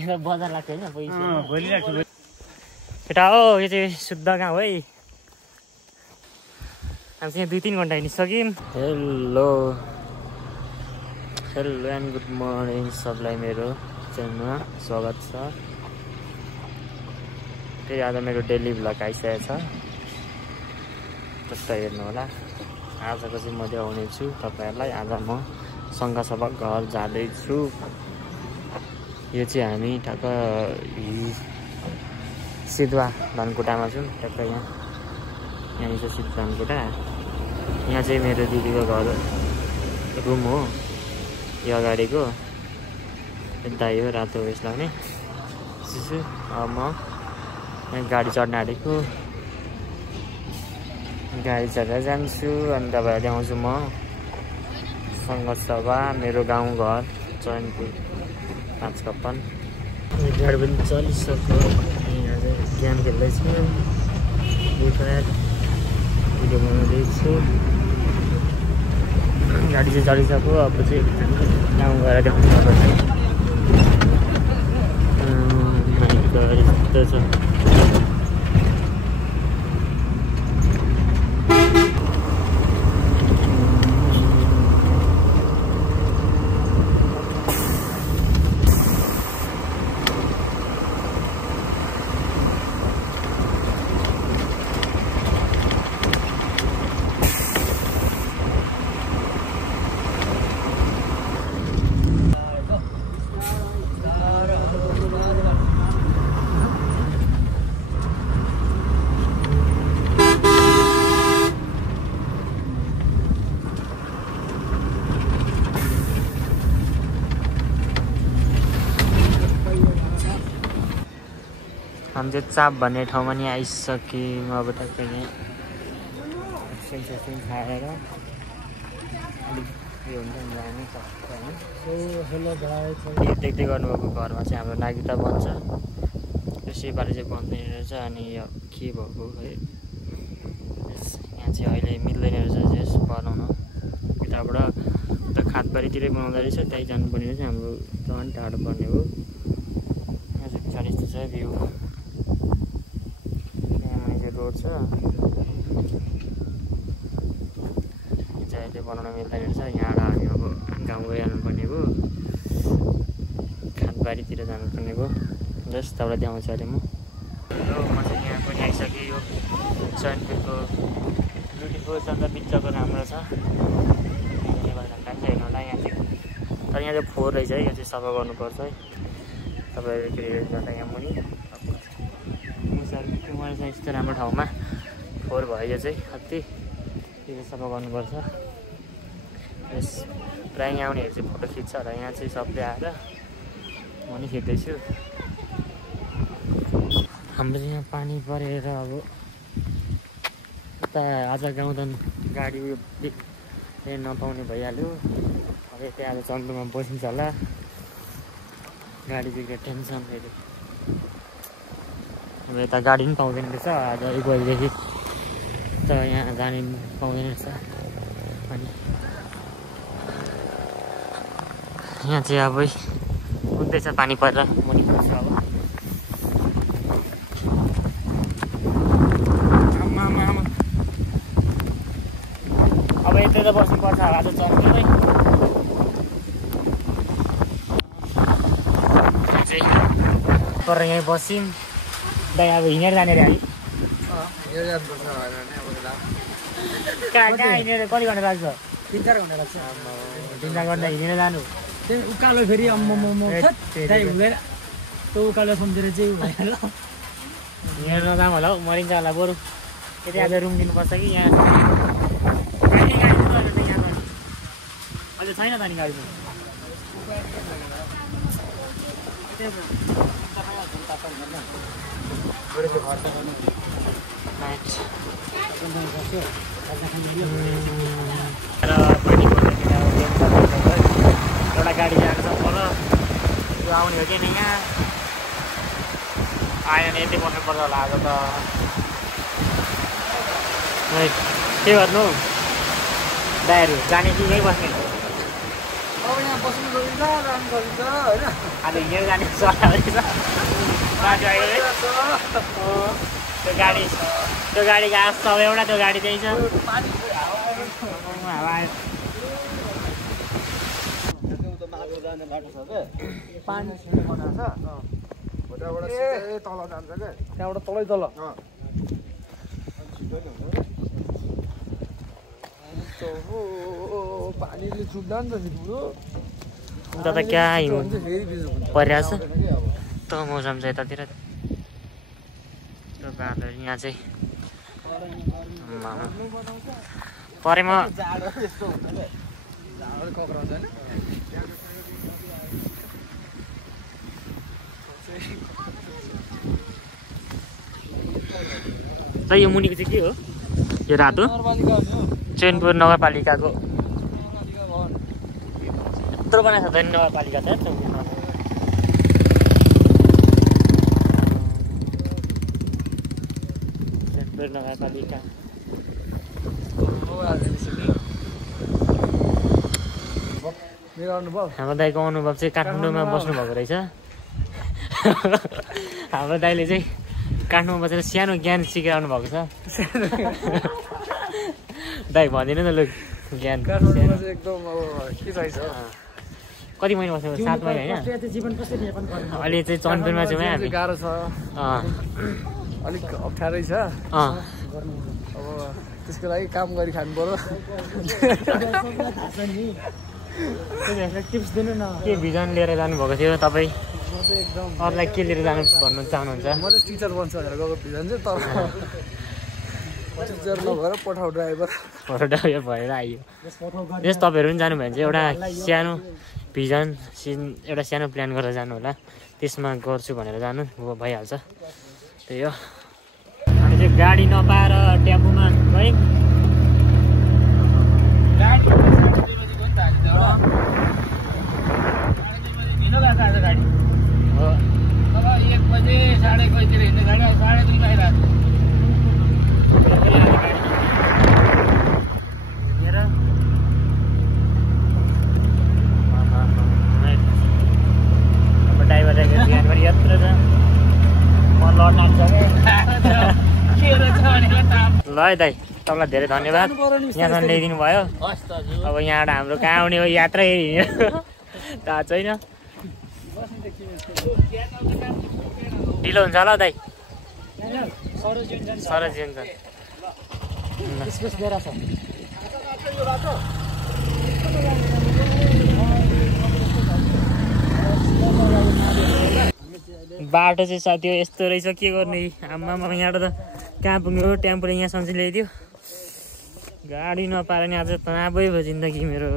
बजार लाग्छ होइन केटा हो यो चाहिँ शुद्ध गाउँ है हामी चाहिँ 2-3 घन्टा हिँडिसक्यौँ हेलो एन्ड गुड मर्निङ सबलाई मेरो च्यानलमा स्वागत छ त्यही आज मेरो डेली भ्लग आइसकेको छ जस्ट हेर्नु होला आजको चाहिँ म देखाउने छु तपाईँहरूलाई आज म सङ्घसभा घर जाँदैछु यो चाहिँ हामी ठ्याक्क सिद्धुवा धनकुटामा छौँ ठ्याक्क यहाँ चाहिँ सिद्धुवा धनकुटा यहाँ चाहिँ मेरो दिदीको घर रुम हो यो अगाडिको दाइ हो रातो वेस्ट लाग्ने छु अब म गाडी चढ्न आँटेको गाडी चढेर जान्छु अनि तपाईँलाई देखाउँछु म सङ्घसभा मेरो गाउँ घर चयनपुर 5 कप्पन गाडी पनि चलिसक्यो यहाँ चाहिँ गेम खेल्दैछु भिडियो बनाउँदैछु गाडी चाहिँ चलिसक्यो अब चाहिँ गाउँ गएर देखाउनु पर्छ हामी चाहिँ चाप भन्ने ठाउँमा नि आइसक्यौँ अब ठ्याक्कै यहाँ एकछिन खाएर अलिक यो हुन्छ नि जानु सक्छ होइन देख्दै गर्नुभएको घरमा चाहिँ हाम्रो नागिता बन्छ त्यो सेपाले चाहिँ बन्दैन रहेछ अनि यो के भएको है यहाँ चाहिँ अहिले मिल्दैन रहेछ जस बनाउन यताबाट उता खातबारीतिरै बनाउँदो रहेछ त्यहीँ जानुपर्ने रहेछ हाम्रो झन् टाढो पर्ने हो यहाँ चाहिँ पछाडि यस्तो छ भ्यू रोड छ चाहिँ अहिले बनाउन मिल्दैन रहेछ यहाँबाट हामी अब गाउँ गइहाल्नुपर्ने भयो खातबारीतिर जानुपर्ने भयो जस्ट तपाईँलाई देखाउँछु अहिले म चाहिँ यहाँ पनि आइसकेँ यो चयनपुरको ब्युटिफुल सन्त बिचको राम्रो छ हेर्नु होला यहाँ चाहिँ तर यहाँ चाहिँ फोहोर रहेछ है यो चाहिँ सफा गर्नुपर्छ है तपाईँहरू के गर्दा यहाँ मुनि मलाई चाहिँ यस्तो राम्रो ठाउँमा फोहोर भयो चाहिँ कति त्यो सफा गर्नुपर्छ यस प्रायः यहाँ आउनेहरू चाहिँ फोटो खिच्छ र यहाँ चाहिँ सबले आएर म नि खिच्दैछु हाम्रो चाहिँ यहाँ पानी परेर अब यता आज गाउँ त गाडी उयो नपाउने भइहाल्यो अब यतै आज चन्द्रमा बसिन्छ होला गाडी बिग्रेर टेन्सन फेरि अब यता गाडी पनि पाउँदैन रहेछ आज 1 बजीदेखि त यहाँ जाने पाउँदैन रहेछ अनि यहाँ चाहिँ अब कुद्दैछ पानी परेर मुनि पुग्छु अब यतै त बस्नुपर्छ आज चल्ने तर यहीँ बस्यौँ दाइ अब हिँडेर जाने रे कहाँ हिँडेर कति घन्टा लाग्छ 3-4 घन्टा लाग्छ 3-4 घन्टा हिँडेर जानु त्यही उकालो फेरि हुँदैन त्यो उकालो सम्झेर चाहिँ भइहाल्यो हिँडेर नजाऊँ होला हौ मरिन्छ होला बरु यतै आज रुम दिनुपर्छ कि यहाँ अझै छैन त नि गाडी एउटा गाडी आएको छ पर त्यो आउने हो कि नि यहाँ आएन यतै बस्नुपर्छ होला आज त के गर्नु दाइहरू जाने कि यहीँ बस्ने बस्नु सकिन्छ जानु सकिन्छ होइन आज हिँडेर जाने सल्लाह रहेछ बाटो आयो है त्यो गाडीको आस छ एउटा त्यो गाडी त्यही छ हावा आयो पानी तल जान्छ क्या त्यहाँबाट तलै तल पानीले चुप्दा नि त ठुलो उता त क्या हिउँ परिरहेको छ त मौसम छ यतातिर बाटोहरू यहाँ चाहिँ परेमा त यो मुनिको चाहिँ के हो यो रातो चैनपुर नगरपालिकाको यत्रो बनाएको छ नगरपालिका त चैनपुर नगरपालिका हाम्रो दाइको अनुभव चाहिँ काठमाडौँमा बस्नुभएको रहेछ हाम्रो दाइले चाहिँ काठमाडौँमा बसेर सानो ज्ञान सिकेर आउनु भएको छ दाइ भनिदिनु न लु ज्ञान एकदम के रहेछ कति महिना बस्नु 7 महिना होइन अहिले चाहिँ चनपुरमा छौँ हामी गाह्रो छ अलिक अप्ठ्यारै छ अब त्यसको लागि काम गरी खानु पर्यो टिप्स दिनु न के भिजन लिएर जानुभएको थियो तपाईँ अरूलाई के लिएर जानु भन्नु चाहनुहुन्छ म चाहिँ टिचर बन्छ भनेर गएको भिजन चाहिँ तर टिचर नभएर पठाउ ड्राइभर भएर आइयो यस तपाईँहरू पनि जानुभयो भने चाहिँ एउटा सानो भिजन एउटा सानो प्लान गरेर जानु होला त्यसमा गर्छु भनेर जानु भइहाल्छ त्यही हो हामी चाहिँ गाडी नपाएर टेम्पोमा गयौँ गाडी 1 बजे 1:30 बजीतिर हिँड्ने गाडी 2:30 आइरहेको ड्राइभरले ध्यान गरी यत्रो छ म लड्न ल है दाइ तपाईँलाई धेरै धन्यवाद यहाँसम्म ल्याइदिनु भयो अब यहाँबाट हाम्रो कहाँ आउने हो यात्रा हिँड्यो थाहा छैन ढिलो हुन्छ होला दाइ सरजी हुन्छ बाटो चाहिँ साथी यस्तो रहेछ के गर्ने आमा यहाँबाट त कहाँ पुग्यो टेम्पोले यहाँसम्म चाहिँ ल्याइदियो गाडी नपाएर नि आज तनावै भयो जिन्दगी मेरो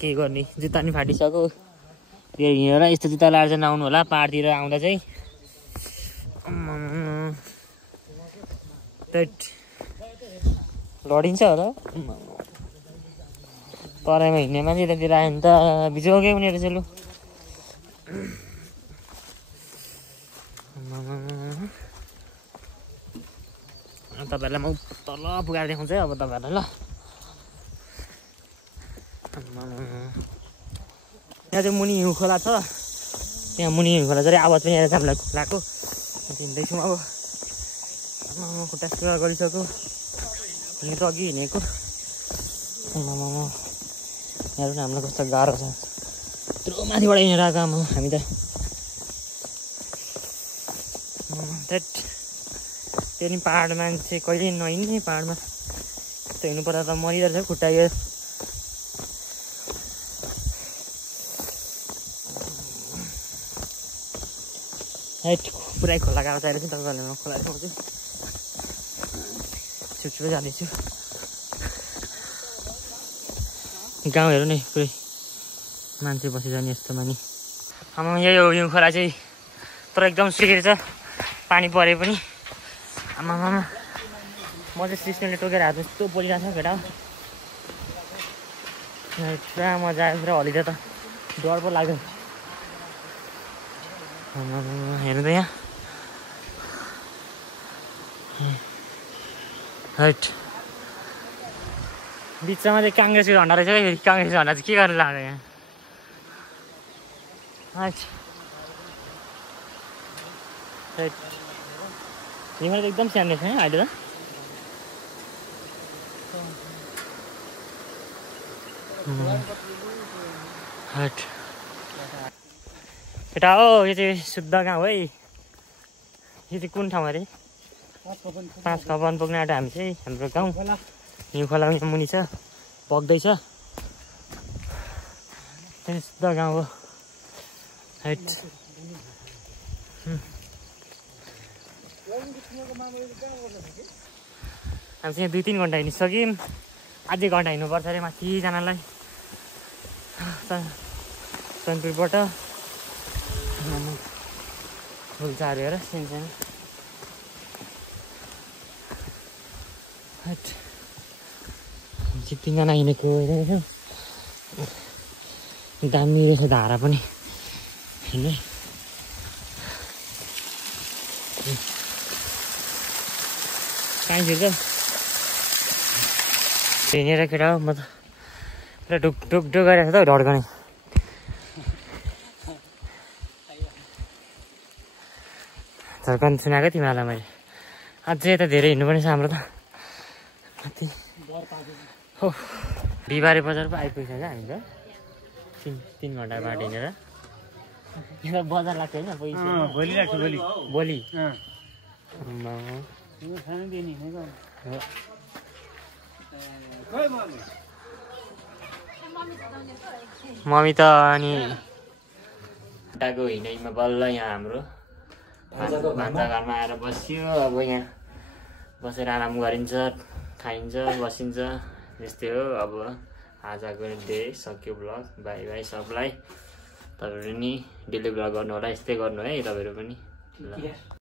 के गर्ने जुत्ता नि फाटिसक्यो त्यो हिँडेर यस्तो जुत्ता लाएर चाहिँ नआउनु होला पाहाडतिर आउँदा चाहिँ लडिन्छ होला तराईमा हिँड्ने मान्छे यतातिर आयो भने त बिजोकै उनीहरू चाहिँ लु तपाईँहरूलाई म तल पुगाएर देखाउँछु है अब तपाईँहरूलाई ल यहाँ चाहिँ मुनि हिउँ खोला छ त्यहाँ मुनि हिउँ खोला चाहिँ आवाज पनि आएर हामीलाई खोलाको हिँड्दैछौँ अब खुट्टा सेवा गरिसक्यो हिँड्नु त अघि हिँडेको यहाँ पनि हामीलाई कस्तो गाह्रो छ यत्रो माथिबाट हिँडेर आएको हामी त त्यो नि पाहाडमा चाहिँ कहिले नहिँड्ने पाहाडमा यस्तो हिँड्नु पर्दा त मरिरहेछ खुट्टा यो पुरै खोला गएको चाहिरहेको छु तपाईँहरूले म खोला देखाउँछु छुट्टै जाँदैछु गाउँहरू नै पुरै मान्छे बसिजाने यस्तोमा नि आमा यही हो यो खोला चाहिँ तर एकदम सुकेर छ पानी परे पनि आमामा म चाहिँ सिस्टमले टोकेर हात यस्तो बोलिरहेको छ केटा पुरा मजा आयो पुरा हलिँदा त डर पो लाग्यो हेर्नु त यहाँ हाइट बिचमा चाहिँ काङ्ग्रेसको झन्डा रहेछ क्या फेरि काङ्ग्रेसको झन्डा चाहिँ के गर्नु लाग्यो यहाँ हिमाल एकदम सानो रहेछ है अहिले त केटा हो यो चाहिँ शुद्ध गाउँ है यो चाहिँ कुन ठाउँ अरे 5 खपन पुग्न आँट्यो हामी चाहिँ हाम्रो गाउँ हिउँ खोला यहाँ मुनि छ बग्दैछ शुद्ध गाउँ हो हाइट हामी चाहिँ 2-3 घन्टा हिँडिसक्यौँ अझै घन्टा हिँड्नुपर्छ अरे माथि जानलाई सनपुरबाट फुलचाहरू हेर सानो सानो तिनजना हिँडेको हेरेर दामी रहेछ धारा पनि होइन कहीँ छिर्छ हिँडेर केटा हो म त पुरा ढुक ढुक ढुक गरिरहेको छ त ढड्कने धड्कन सुनाएको तिमीहरूलाई मैले अझै यता धेरै हिँड्नुपर्ने छ हाम्रो त माथि हो बिहिबारे बजार पो आइपुग्छ क्या हामी त 3 घन्टा बाटो हिँडेर यहाँ बजार लाग्छ होइन भोलि लाग्छ भोलि मम्मी त अनि खुट्टाको हिँडाइमा बल्ल यहाँ हाम्रो भान्साघरमा आएर बस्यो अब यहाँ बसेर आराम गरिन्छ खाइन्छ बसिन्छ यस्तै हो अब आजको डे सक्यो ब्लग बाई बाई सबलाई तपाईँहरू नि डेली ब्लग गर्नु होला यस्तै गर्नु है तपाईँहरू पनि ल